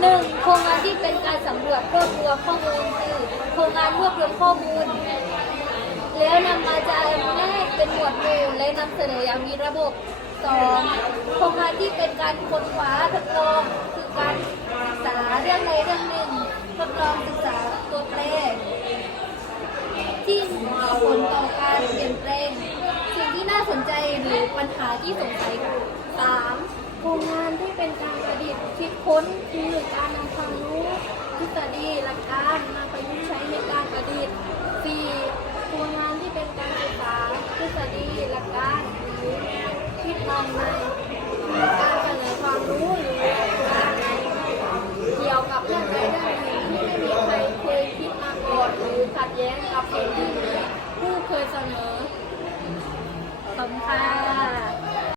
หนึ่งโครงงานที่เป็นการสำรวจรวบรวมข้อมูลคือโครงงานรวบรวมข้อมูล แล้วนำมาจำแนกเป็นหมวดหมู่และนำเสนออย่างมีระบบสองโครงงานที่เป็นการค้นคว้าทดลองคือการศึกษาเรื่องใดเรื่องหนึ่งทดลองศึกษาตัวแปรที่มีผลต่อการเปลี่ยนแปลงสิ่งที่น่าสนใจหรือปัญหาที่สงสัยสาม ดิษฐ์คิดค้นคือการนำความรู้ทฤษฎีหลักการมาประยุกต์ใช้ในการประดิษฐ์สี่โครงานที่เป็นการศึกษาทฤษฎีหลักการหรือคิดมองในการเสนอความรู้หรือการในเกี่ยวกับเรื่องใดเรื่องหนึ่งที่ไม่มีใครเคยคิดมาก่อนหรือขัดแย้งกับสิ่งที่ผู้เคยเสนอสำคัญ